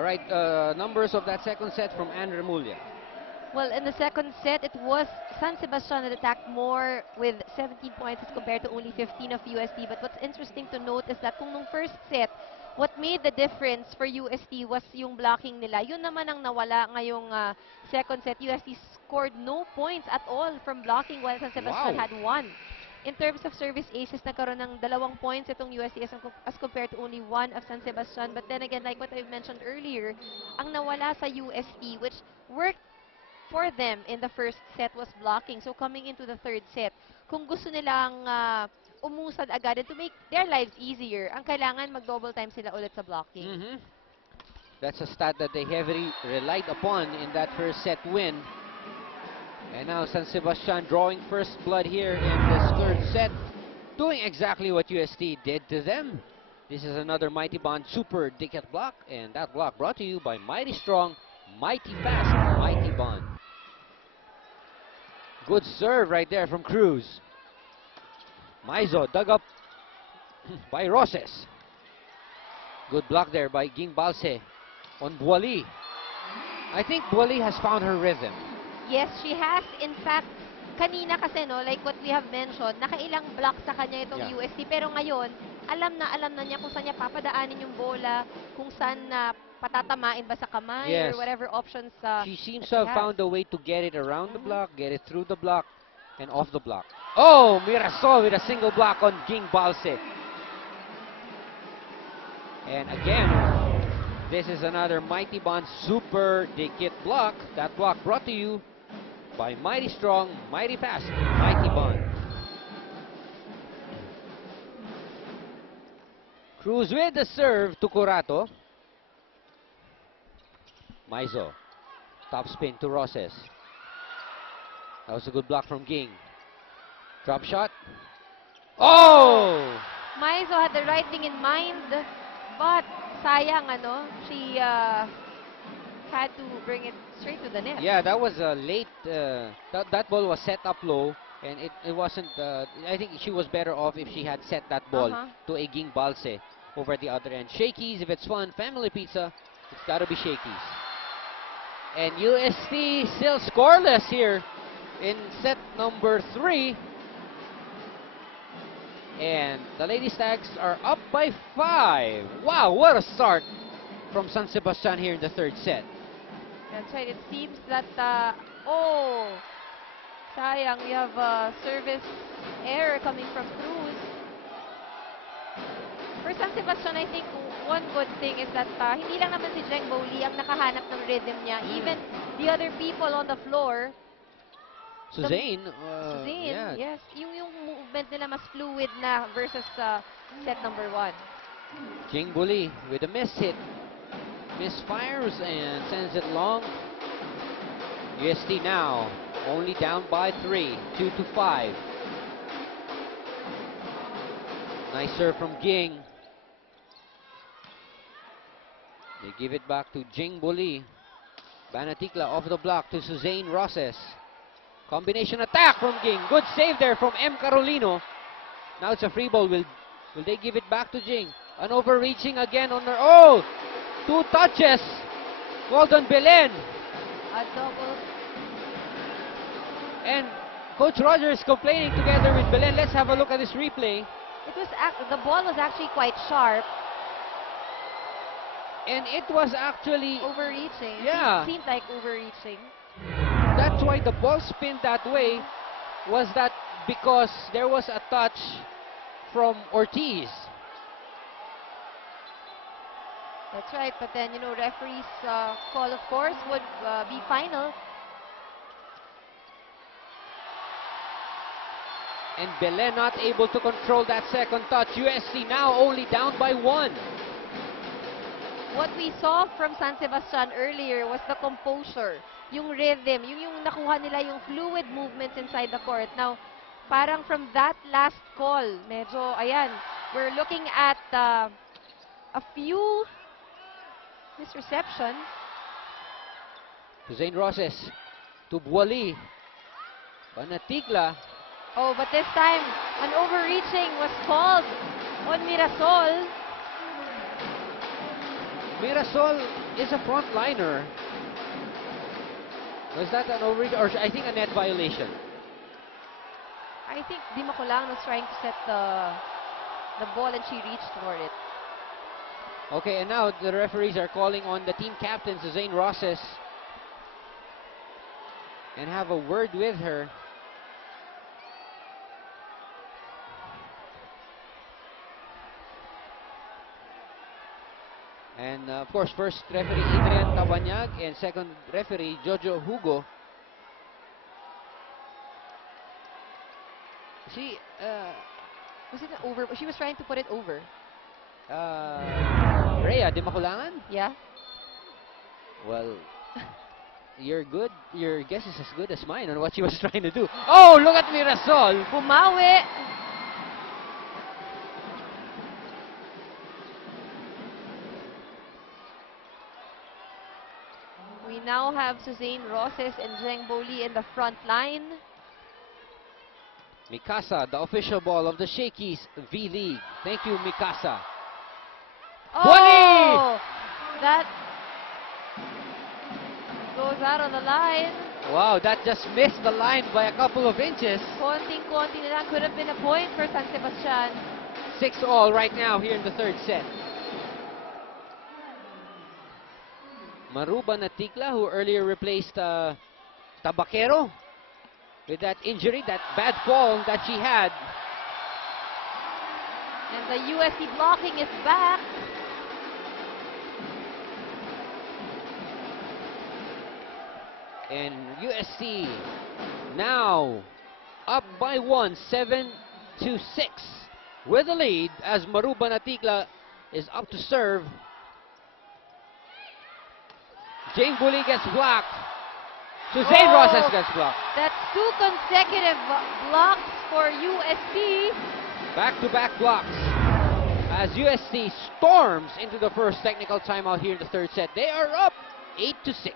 All right, numbers of that second set from Anne Remulla. Well, in the second set, it was San Sebastian that attacked more with 17 points as compared to only 15 of UST. But what's interesting to note is that kung nung first set, what made the difference for UST was yung blocking nila. Yun naman ang nawala ngayong second set. UST scored no points at all from blocking while San Sebastian had one. In terms of service aces, nagkaroon ng 2 points itong UST as compared to only 1 of San Sebastian. But then again, like what I mentioned earlier, ang nawala sa UST, which worked for them in the first set, was blocking. So coming into the third set, kung gusto nilang umusad agad and to make their lives easier, ang kailangan mag-double time sila ulit sa blocking. That's a stat that they heavily relied upon in that first set win. And now San Sebastian drawing first blood here in this third set, doing exactly what UST did to them. This is another Mighty Bond Super Dicket block, and that block brought to you by Mighty Strong, Mighty Fast, Mighty Bond. Good serve right there from Cruz. Maizo dug up by Roses. Good block there by Ging Balse on Boily. I think Boily has found her rhythm. Yes, she has. In fact, kanina kasi, no, like what we have mentioned, nakailang block sa kanya itong UST. Pero ngayon, alam na niya kung saan niya papadaanin yung bola, kung saan patatamain ba sa kamay, or whatever options she seems to have found a way to get it around the block, get it through the block, and off the block. Oh, Mirasol with a single block on Ging Balse. And again, this is another Mighty Bond Super Dicket block. That block brought to you by Mighty Strong, Mighty Fast, Mighty Bond. Cruz with the serve to Curato. Maizo, top spin to Roses. That was a good block from Ging. Drop shot. Oh! Maizo had the right thing in mind, but sayang, she had to bring it straight to the net. Yeah, that was a late, that ball was set up low, and it wasn't, I think she was better off if she had set that ball to a Ging Balse over the other end. Shakey's, if it's fun, family pizza, it's gotta be Shakey's. And UST still scoreless here in set number 3. And the Lady Stags are up by 5. Wow, what a start from San Sebastian here in the third set. That's right. It seems that, sayang, we have a service error coming from Cruz. For San Sebastian, I think one good thing is that hindi lang naman si Jeng Boily ang nakahanap ng rhythm niya. Even the other people on the floor. Suzanne, yes. Yung movement nila mas fluid na versus set number 1. Jeng Boily with a miss hit. Misfires and sends it long. UST now only down by 3, 2-5. Nice serve from Ging. They give it back to Jeng Boily. Banatikla off the block to Suzanne Roses. Combination attack from Ging. Good save there from M. Carolino. Now it's a free ball. Will they give it back to Jing? An overreaching again on her. Oh! 2 touches. Called on Belen. A double. And Coach Roger is complaining together with Belen. Let's have a look at this replay. The ball was actually quite sharp. And it was actually overreaching. Yeah. It seemed like overreaching. That's why the ball spinned that way. Was that because there was a touch from Ortiz? That's right, but then, referee's call, of course, would be final. And Belen not able to control that second touch. USC now only down by 1. What we saw from San Sebastian earlier was the composure, yung rhythm, yung nakuha nila yung fluid movements inside the court. Now, parang from that last call, medyo, ayan, we're looking at a few misreceptions. Suzanne Roses to Boily. Banatikla. Oh, but this time, an overreaching was called on Mirasol. Mirasol is a frontliner. Was that an overreach or I think a net violation? I think Di Macolang was trying to set the ball and she reached for it. Okay, and now the referees are calling on the team captain, Suzanne Roses, and have a word with her. And of course, first referee Adrian Tabanyag and second referee Jojo Hugo. She, Was it an over? She was trying to put it over. Rhea Di Maculangan? Yeah. Well, your guess is as good as mine on what she was trying to do. Oh, look at Mirasol! Bumawi. We now have Suzanne Roses and Zheng Boli in the front line. Mikasa, the official ball of the Shakey's V-League. Thank you, Mikasa. Oh! That goes out on the line. Wow, that just missed the line by a couple of inches. Konting-konti na lang. Could have been a point for San Sebastian. 6-all right now here in the third set. Maruba Natikla, who earlier replaced Tabaquero with that injury, that bad fall that she had. And the USC blocking is back. And USC now up by 1, 7-6 with the lead as Maruba Natikla is up to serve. Jane Bully gets blocked. Suzanne Roses gets blocked. That's 2 consecutive blocks for USC. Back-to-back blocks as USC storms into the first technical timeout here in the third set. They are up 8-6.